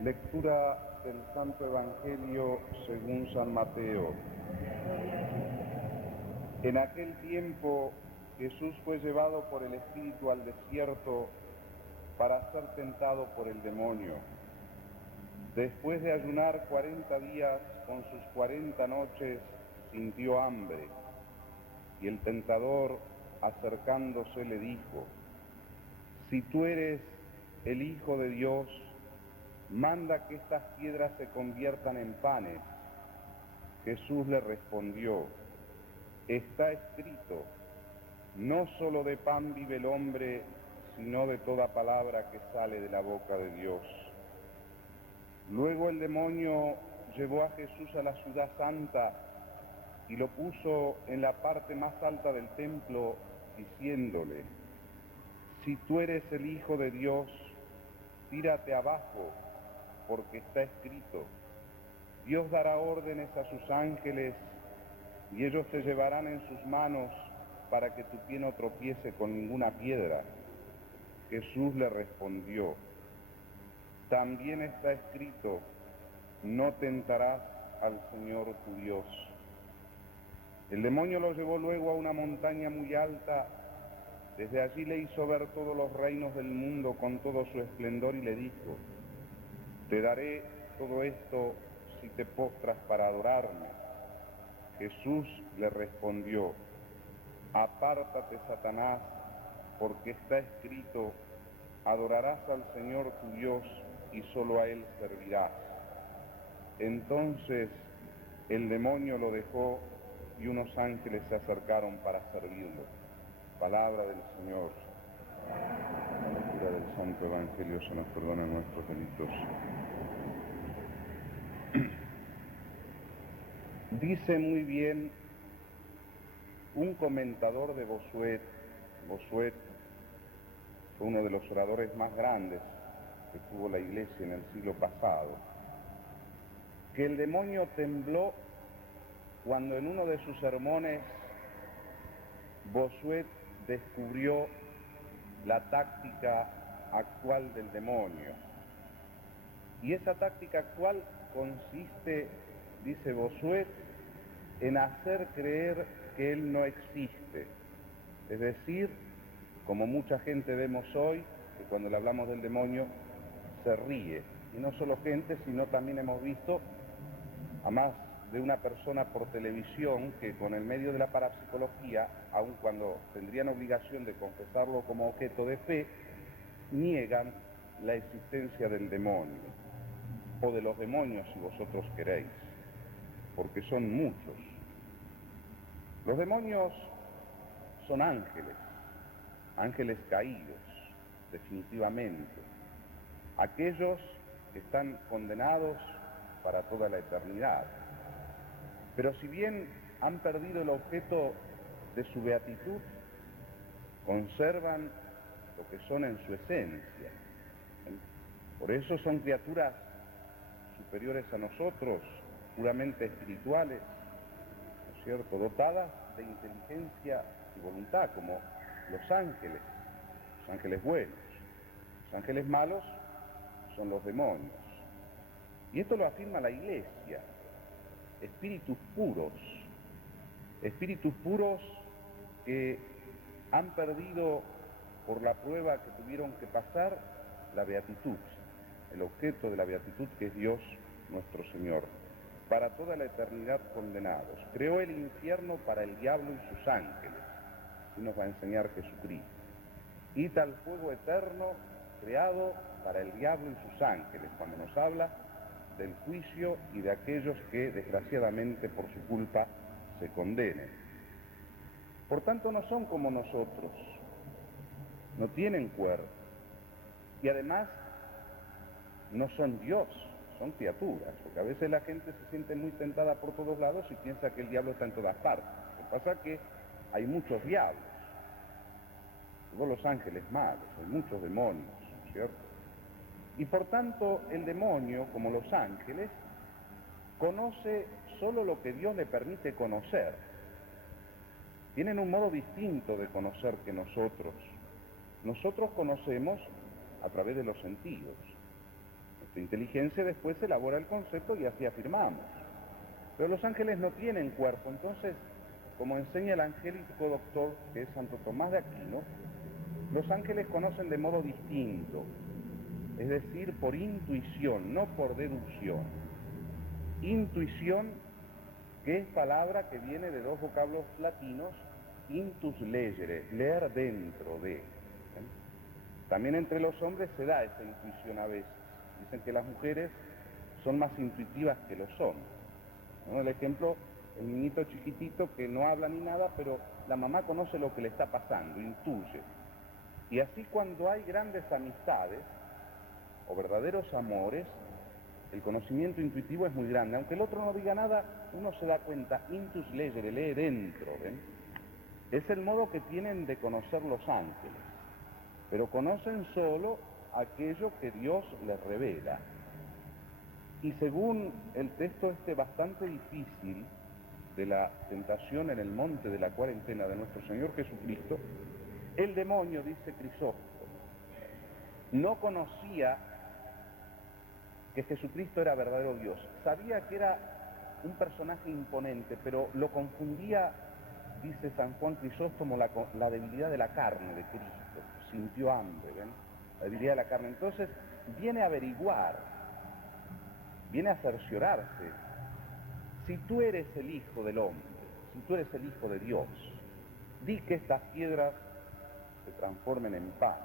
Lectura del Santo Evangelio según San Mateo. En aquel tiempo Jesús fue llevado por el Espíritu al desierto para ser tentado por el demonio. Después de ayunar 40 días con sus 40 noches, sintió hambre, y el tentador, acercándose, le dijo: «Si tú eres el Hijo de Dios, manda que estas piedras se conviertan en panes». Jesús le respondió: «Está escrito, no solo de pan vive el hombre, sino de toda palabra que sale de la boca de Dios». Luego el demonio llevó a Jesús a la ciudad santa y lo puso en la parte más alta del templo, diciéndole: «Si tú eres el Hijo de Dios, tírate abajo, porque está escrito, Dios dará órdenes a sus ángeles, y ellos te llevarán en sus manos para que tu pie no tropiece con ninguna piedra». Jesús le respondió: «También está escrito, no tentarás al Señor tu Dios». El demonio lo llevó luego a una montaña muy alta. Desde allí le hizo ver todos los reinos del mundo con todo su esplendor y le dijo: «Te daré todo esto si te postras para adorarme». Jesús le respondió: «Apártate, Satanás, porque está escrito, adorarás al Señor tu Dios y solo a Él servirás». Entonces el demonio lo dejó y unos ángeles se acercaron para servirlo. Palabra del Señor. La lectura del Santo Evangelio se nos perdona nuestros delitos. Dice muy bien un comentador de Bossuet. Bossuet fue uno de los oradores más grandes que tuvo la Iglesia en el siglo pasado, que el demonio tembló cuando en uno de sus sermones Bossuet descubrió la táctica actual del demonio. Y esa táctica actual consiste, dice Bossuet, en hacer creer que él no existe. Es decir, como mucha gente vemos hoy, que cuando le hablamos del demonio se ríe. Y no solo gente, sino también hemos visto a más de una persona por televisión que con el medio de la parapsicología, aun cuando tendrían obligación de confesarlo como objeto de fe, niegan la existencia del demonio, o de los demonios si vosotros queréis, porque son muchos. Los demonios son ángeles, ángeles caídos, definitivamente, aquellos que están condenados para toda la eternidad. Pero si bien han perdido el objeto de su beatitud, conservan lo que son en su esencia. Por eso son criaturas superiores a nosotros, puramente espirituales, ¿no es cierto?, dotadas de inteligencia y voluntad, como los ángeles buenos. Los ángeles malos son los demonios. Y esto lo afirma la Iglesia. Espíritus puros que han perdido por la prueba que tuvieron que pasar la beatitud, el objeto de la beatitud que es Dios nuestro Señor, para toda la eternidad condenados. Creó el infierno para el diablo y sus ángeles, y nos va a enseñar Jesucristo. Y tal fuego eterno creado para el diablo y sus ángeles, cuando nos habla del juicio y de aquellos que desgraciadamente por su culpa se condenen. Por tanto, no son como nosotros, no tienen cuerpo, y además no son Dios, son criaturas, porque a veces la gente se siente muy tentada por todos lados y piensa que el diablo está en todas partes. Lo que pasa es que hay muchos diablos, todos los ángeles malos, hay muchos demonios, ¿cierto? Y por tanto el demonio, como los ángeles, conoce solo lo que Dios le permite conocer. Tienen un modo distinto de conocer que nosotros. Nosotros conocemos a través de los sentidos. Nuestra inteligencia después elabora el concepto y así afirmamos. Pero los ángeles no tienen cuerpo, entonces, como enseña el angélico doctor, que es Santo Tomás de Aquino, los ángeles conocen de modo distinto, es decir, por intuición, no por deducción. Intuición, que es palabra que viene de dos vocablos latinos, intus legere, leer dentro de. También entre los hombres se da esa intuición a veces. Dicen que las mujeres son más intuitivas que los hombres. ¿No? El ejemplo, el niñito chiquitito que no habla ni nada, pero la mamá conoce lo que le está pasando, intuye. Y así cuando hay grandes amistades o verdaderos amores, el conocimiento intuitivo es muy grande. Aunque el otro no diga nada, uno se da cuenta, intus legere, lee dentro, ¿ven? Es el modo que tienen de conocer los ángeles, pero conocen solo aquello que Dios les revela. Y según el texto bastante difícil de la tentación en el monte de la cuarentena de nuestro Señor Jesucristo, el demonio, dice Crisóstomo, no conocía que Jesucristo era verdadero Dios. Sabía que era un personaje imponente, pero lo confundía, dice San Juan Crisóstomo, la debilidad de la carne de Cristo. Sintió hambre, ¿ven? La debilidad de la carne. Entonces viene a averiguar, viene a cerciorarse. Si tú eres el Hijo del Hombre, si tú eres el Hijo de Dios, di que estas piedras se transformen en pan.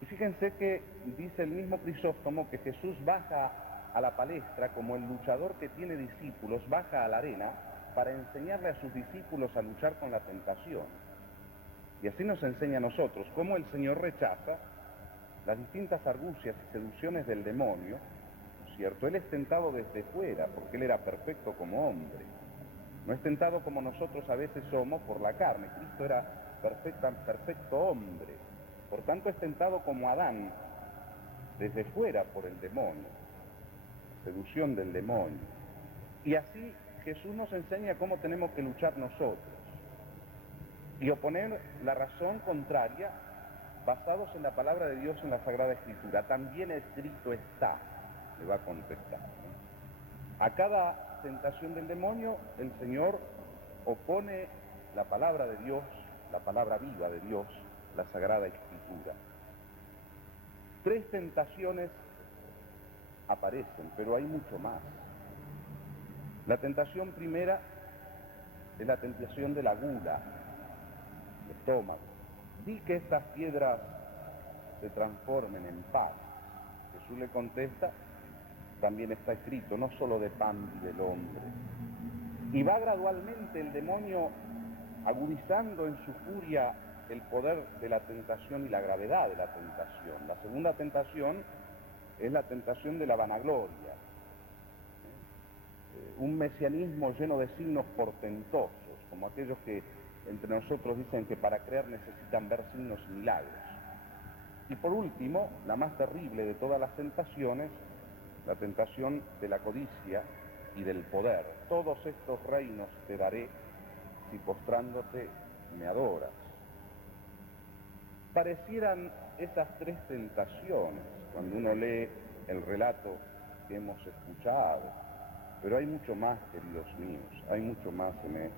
Y fíjense que dice el mismo Crisóstomo que Jesús baja a la palestra como el luchador que tiene discípulos, baja a la arena para enseñarle a sus discípulos a luchar con la tentación. Y así nos enseña a nosotros cómo el Señor rechaza las distintas argucias y seducciones del demonio, ¿no es cierto? Él es tentado desde fuera, porque Él era perfecto como hombre. No es tentado como nosotros a veces somos por la carne. Cristo era perfecto hombre. Por tanto es tentado como Adán, desde fuera por el demonio, seducción del demonio. Y así Jesús nos enseña cómo tenemos que luchar nosotros y oponer la razón contraria basados en la palabra de Dios en la Sagrada Escritura. También escrito está, le va a contestar, ¿no? A cada tentación del demonio el Señor opone la palabra de Dios, la palabra viva de Dios, la Sagrada Escritura. 3 tentaciones aparecen, pero hay mucho más. La tentación primera es la tentación de la gula, el estómago. Di que estas piedras se transformen en pan. Jesús le contesta, también está escrito, no solo de pan y del hombre. Y va gradualmente el demonio agudizando en su furia el poder de la tentación y la gravedad de la tentación. La segunda tentación es la tentación de la vanagloria, un mesianismo lleno de signos portentosos, como aquellos que entre nosotros dicen que para creer necesitan ver signos y milagros. Y por último, la más terrible de todas las tentaciones, la tentación de la codicia y del poder. Todos estos reinos te daré si postrándote me adoras. Parecieran esas 3 tentaciones cuando uno lee el relato que hemos escuchado, pero hay mucho más, queridos míos, hay mucho más en esto.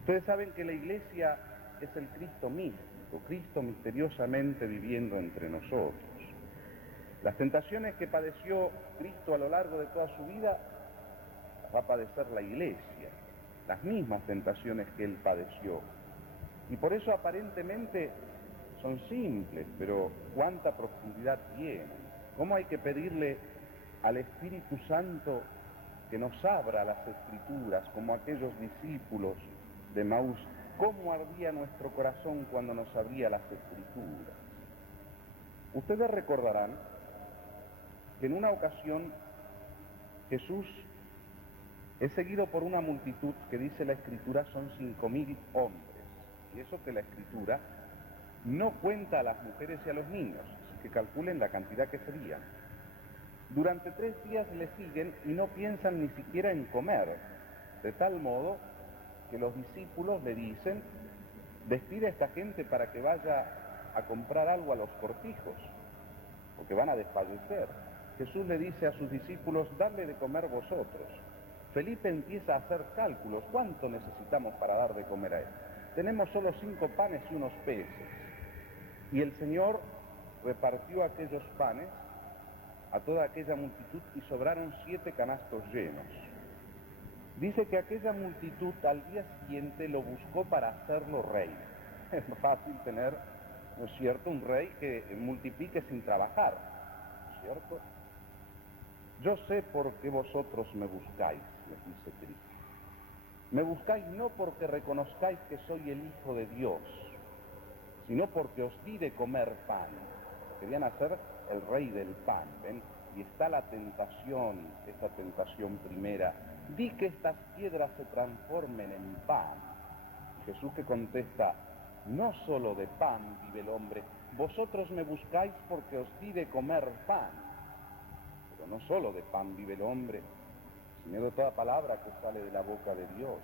Ustedes saben que la Iglesia es el Cristo místico, Cristo misteriosamente viviendo entre nosotros. Las tentaciones que padeció Cristo a lo largo de toda su vida las va a padecer la Iglesia, las mismas tentaciones que Él padeció. Y por eso aparentemente son simples, pero cuánta profundidad tienen. ¿Cómo hay que pedirle al Espíritu Santo que nos abra las Escrituras, como aquellos discípulos de Maús? ¿Cómo ardía nuestro corazón cuando nos abría las Escrituras? Ustedes recordarán que en una ocasión Jesús es seguido por una multitud que dice la Escritura son 5.000 hombres. Y eso que la Escritura no cuenta a las mujeres y a los niños, así que calculen la cantidad que serían. Durante 3 días le siguen y no piensan ni siquiera en comer, de tal modo que los discípulos le dicen, despide a esta gente para que vaya a comprar algo a los cortijos, porque van a desfallecer. Jesús le dice a sus discípulos, dadle de comer vosotros. Felipe empieza a hacer cálculos, ¿cuánto necesitamos para dar de comer a él? Tenemos solo 5 panes y unos peces. Y el Señor repartió aquellos panes a toda aquella multitud y sobraron 7 canastos llenos. Dice que aquella multitud al día siguiente lo buscó para hacerlo rey. Es fácil tener, ¿no es cierto?, un rey que multiplique sin trabajar, ¿no es cierto? Yo sé por qué vosotros me buscáis, les dice Cristo. Me buscáis no porque reconozcáis que soy el Hijo de Dios, sino porque os di de comer pan. Querían hacer el rey del pan, ¿ven? Y está la tentación, esta tentación primera. Di que estas piedras se transformen en pan. Y Jesús que contesta, no solo de pan vive el hombre, vosotros me buscáis porque os di de comer pan. Pero no solo de pan vive el hombre, sino de toda palabra que sale de la boca de Dios.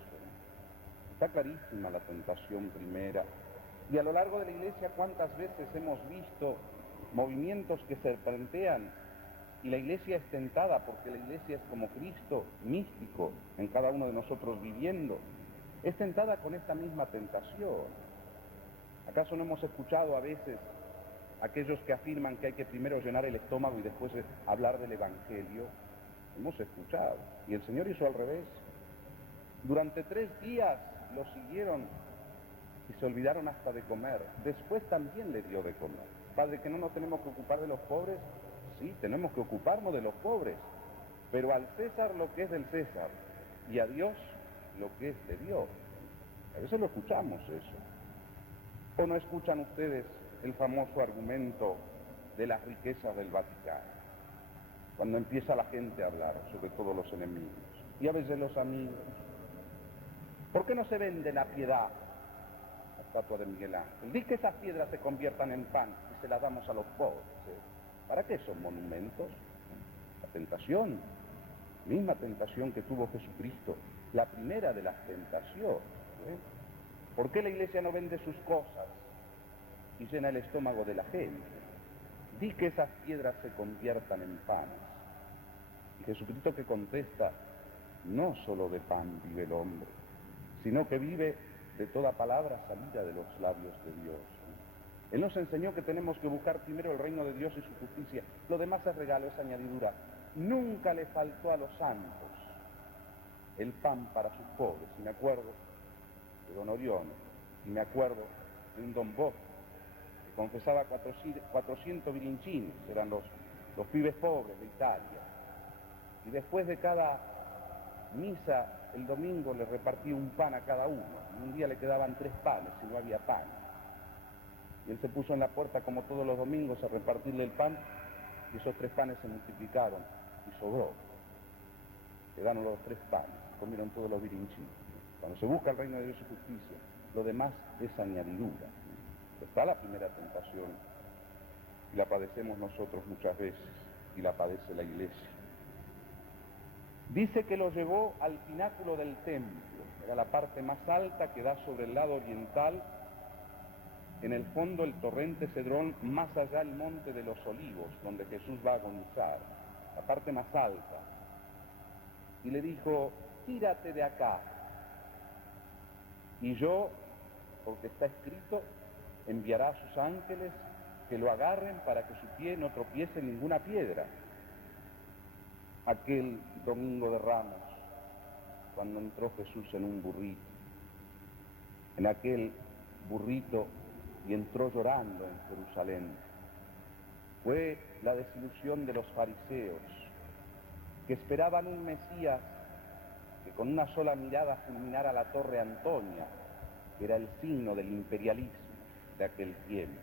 Está clarísima la tentación primera. Y a lo largo de la Iglesia, ¿cuántas veces hemos visto movimientos que se plantean y la Iglesia es tentada porque la Iglesia es como Cristo, místico, en cada uno de nosotros viviendo? Es tentada con esta misma tentación. ¿Acaso no hemos escuchado a veces aquellos que afirman que hay que primero llenar el estómago y después hablar del Evangelio? Hemos escuchado. Y el Señor hizo al revés. Durante 3 días lo siguieron y se olvidaron hasta de comer. Después también le dio de comer. Padre, ¿que no nos tenemos que ocupar de los pobres? Sí, tenemos que ocuparnos de los pobres. Pero al César lo que es del César y a Dios lo que es de Dios. A veces lo escuchamos eso. ¿O no escuchan ustedes el famoso argumento de las riquezas del Vaticano? Cuando empieza la gente a hablar, sobre todo los enemigos, y a veces los amigos. ¿Por qué no se vende la piedad? La estatua de Miguel Ángel. Di que esas piedras se conviertan en pan y se las damos a los pobres. ¿Para qué son monumentos? La tentación, misma tentación que tuvo Jesucristo, la primera de las tentaciones. ¿Por qué la Iglesia no vende sus cosas y llena el estómago de la gente? Di que esas piedras se conviertan en panes. Y Jesucristo que contesta, no solo de pan vive el hombre, sino que vive de toda palabra salida de los labios de Dios. Él nos enseñó que tenemos que buscar primero el reino de Dios y su justicia. Lo demás es regalo, es añadidura. Nunca le faltó a los santos el pan para sus pobres. Y me acuerdo de don Orione, y me acuerdo de un don Bosco, que confesaba 400 virinchines, eran los pibes pobres de Italia. Y después de cada misa, el domingo le repartía un pan a cada uno. Y un día le quedaban 3 panes y no había pan. Y él se puso en la puerta como todos los domingos a repartirle el pan, y esos 3 panes se multiplicaron y sobró. Quedaron los 3 panes, comieron todos los virinchines. Cuando se busca el reino de Dios y justicia, lo demás es añadidura. Está la primera tentación, y la padecemos nosotros muchas veces, y la padece la Iglesia. Dice que lo llevó al pináculo del templo, era la parte más alta que da sobre el lado oriental, en el fondo el torrente Cedrón, más allá el monte de los Olivos, donde Jesús va a agonizar, la parte más alta. Y le dijo, tírate de acá. Y yo, porque está escrito, enviará a sus ángeles que lo agarren para que su pie no tropiece en ninguna piedra. Aquel domingo de Ramos, cuando entró Jesús en un burrito, en aquel burrito, y entró llorando en Jerusalén, fue la desilusión de los fariseos, que esperaban un Mesías que con una sola mirada fulminara la torre Antonia, que era el signo del imperialismo de aquel tiempo,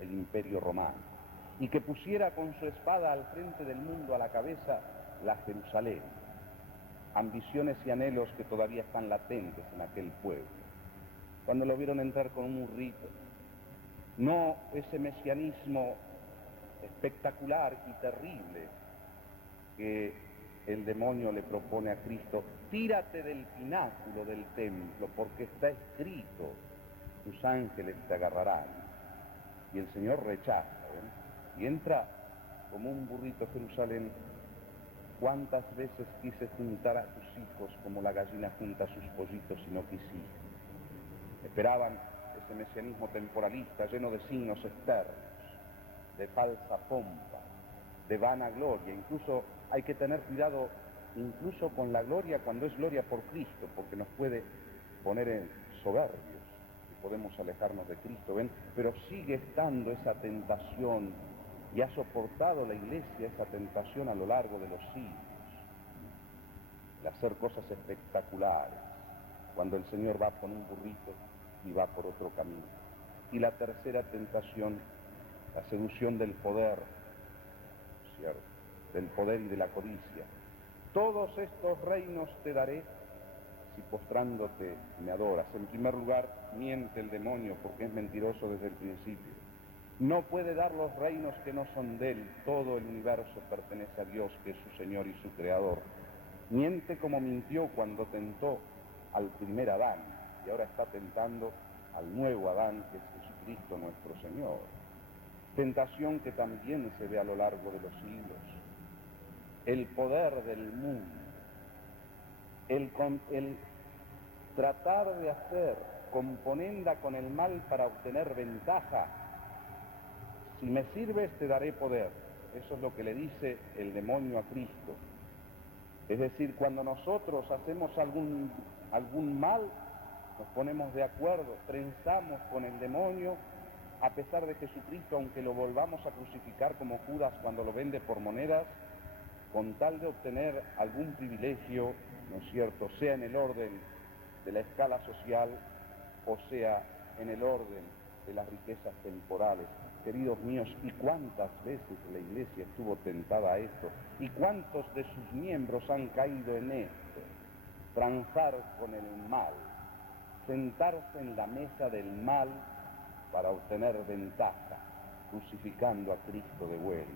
el imperio romano, y que pusiera con su espada al frente del mundo a la cabeza la Jerusalén, ambiciones y anhelos que todavía están latentes en aquel pueblo. Cuando lo vieron entrar con un burrito, no ese mesianismo espectacular y terrible que el demonio le propone a Cristo, tírate del pináculo del templo, porque está escrito, tus ángeles te agarrarán. Y el Señor rechaza, ¿ven? Y entra como un burrito Jerusalén. Cuántas veces quise juntar a tus hijos como la gallina junta sus pollitos y no quisiste. Esperaban ese mesianismo temporalista lleno de signos externos, de falsa pompa, de vanagloria. Incluso hay que tener cuidado incluso con la gloria cuando es gloria por Cristo, porque nos puede poner en soberbios y podemos alejarnos de Cristo, ¿ven? Pero sigue estando esa tentación y ha soportado la Iglesia esa tentación a lo largo de los siglos, de hacer cosas espectaculares, cuando el Señor va con un burrito y va por otro camino. Y la tercera tentación, la seducción del poder, ¿cierto? Del poder y de la codicia. Todos estos reinos te daré si postrándote me adoras. En primer lugar, miente el demonio porque es mentiroso desde el principio. No puede dar los reinos que no son de él. Todo el universo pertenece a Dios, que es su Señor y su Creador. Miente como mintió cuando tentó al primer Adán y ahora está tentando al nuevo Adán, que es Jesucristo nuestro Señor. Tentación que también se ve a lo largo de los siglos. El poder del mundo, el tratar de hacer componenda con el mal para obtener ventaja. Si me sirves te daré poder. Eso es lo que le dice el demonio a Cristo. Es decir, cuando nosotros hacemos algún mal, nos ponemos de acuerdo, trenzamos con el demonio, a pesar de Jesucristo, aunque lo volvamos a crucificar como Judas cuando lo vende por monedas, con tal de obtener algún privilegio, ¿no es cierto?, sea en el orden de la escala social o sea en el orden de las riquezas temporales. Queridos míos, ¿y cuántas veces la Iglesia estuvo tentada a esto? ¿Y cuántos de sus miembros han caído en esto? Transar con el mal, sentarse en la mesa del mal para obtener ventaja, crucificando a Cristo de vuelta.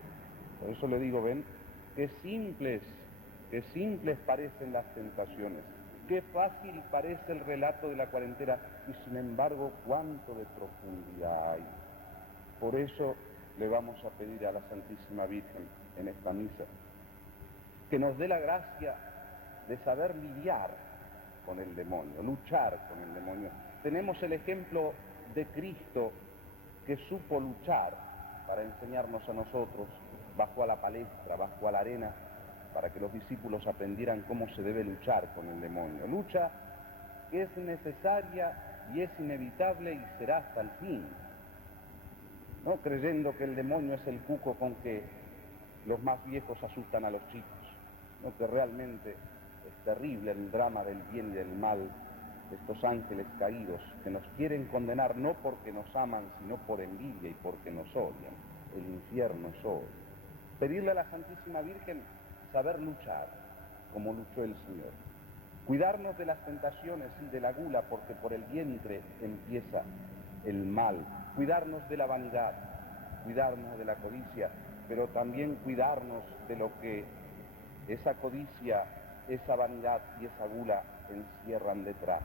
Por eso le digo, ven, qué simples parecen las tentaciones, qué fácil parece el relato de la cuarentena, y sin embargo, cuánto de profundidad hay. Por eso le vamos a pedir a la Santísima Virgen en esta misa que nos dé la gracia de saber lidiar con el demonio, luchar con el demonio. Tenemos el ejemplo de Cristo que supo luchar para enseñarnos a nosotros, bajó a la palestra, bajó a la arena, para que los discípulos aprendieran cómo se debe luchar con el demonio. Lucha que es necesaria y es inevitable y será hasta el fin. No creyendo que el demonio es el cuco con que los más viejos asustan a los chicos, no, que realmente es terrible el drama del bien y del mal de estos ángeles caídos que nos quieren condenar no porque nos aman, sino por envidia y porque nos odian. El infierno es odio. Pedirle a la Santísima Virgen saber luchar como luchó el Señor. Cuidarnos de las tentaciones y de la gula, porque por el vientre empieza el mal. Cuidarnos de la vanidad, cuidarnos de la codicia, pero también cuidarnos de lo que esa codicia, esa vanidad y esa gula encierran detrás.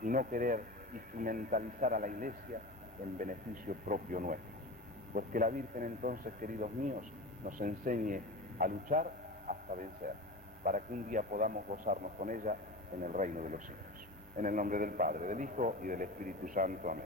Y no querer instrumentalizar a la Iglesia en beneficio propio nuestro. Pues que la Virgen entonces, queridos míos, nos enseñe a luchar hasta vencer, para que un día podamos gozarnos con ella en el reino de los cielos. En el nombre del Padre, del Hijo y del Espíritu Santo. Amén.